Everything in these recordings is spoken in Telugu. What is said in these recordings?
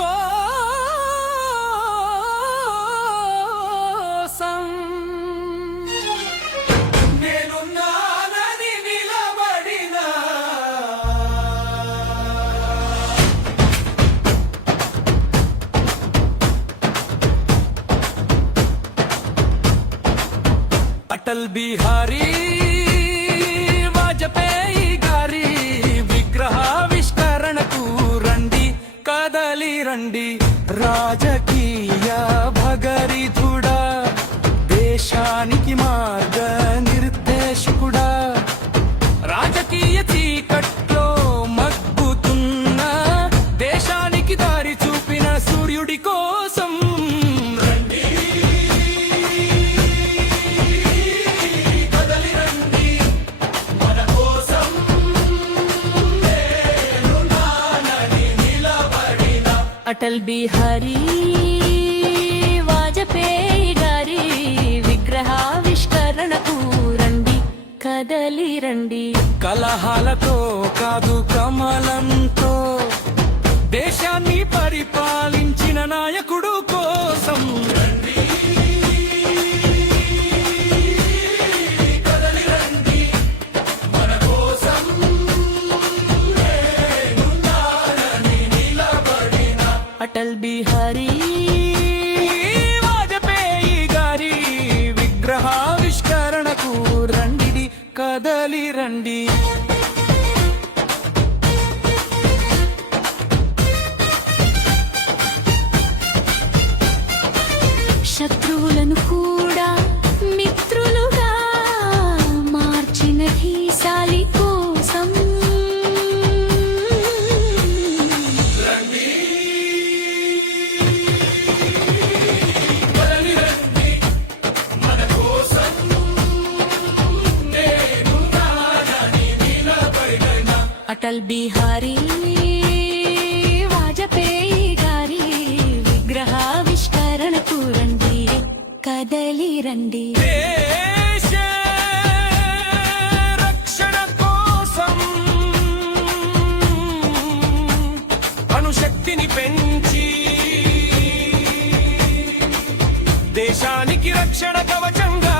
కోసం నేనున్నానని నిలబడినా. అటల్ బిహారీ అటల్ బిహారీ వాజపేయి గారి విగ్రహావిష్కరణకు రండి కదలి రండి. కలహాలతో కాదు కమలం కదలి రండి. శత్రువులను కూడా అటల్ బిహారీ వాజపేయి గారి విగ్రహావిష్కరణకు రండి కదలి రండి. రక్షణ కోసం అణుశక్తిని పెంచి దేశానికి రక్షణ కవచంగా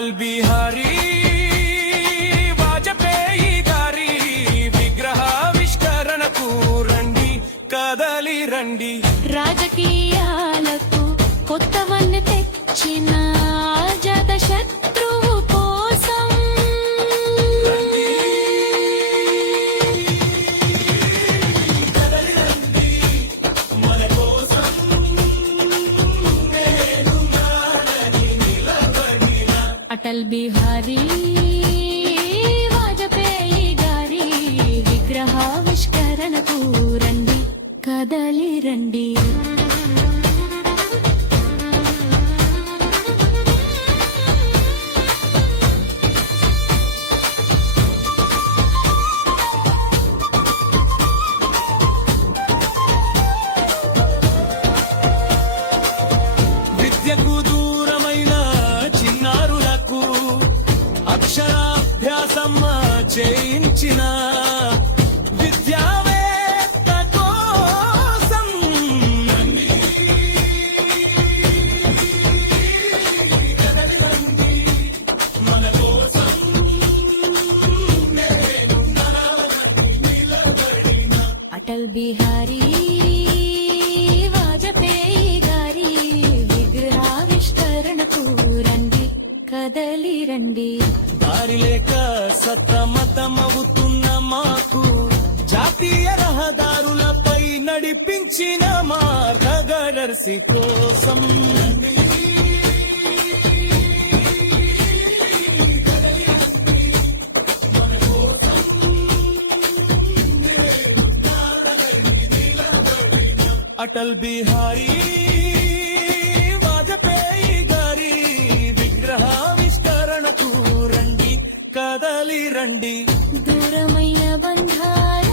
అటల్ బిహారీ వాజపేయి గారి విగ్రహావిష్కరణకు రండి కదలి రండి రాజకీయాలకు కొత్తవన్నీ తెచ్చిన జత శత్రువు అటల్ బిహారీ చేయించిన విద్యావేత్త కోసం. అటల్ బిహారీ వాజపేయి గారి విగ్రహావిష్కరణకు రండి కదలి రండి. దారి లేక సతమతమవుతున్న నడిపించిన మార్గదర్శి కోసం. అటల్ బిహారీ వాజపేయి గారి విగ్రహావిష్కరణకు రండి కదలి రండి. దూరమైన బంధాలను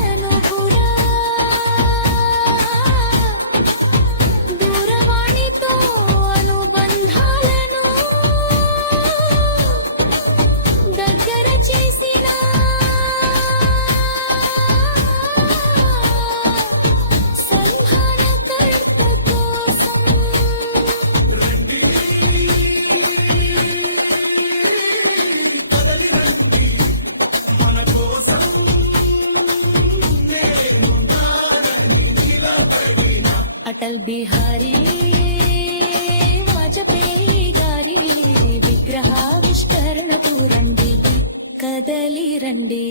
అటల్ బిహారీ వాజపేయి గారి విగ్రహావిష్కరణకు రండి కదలి రండి.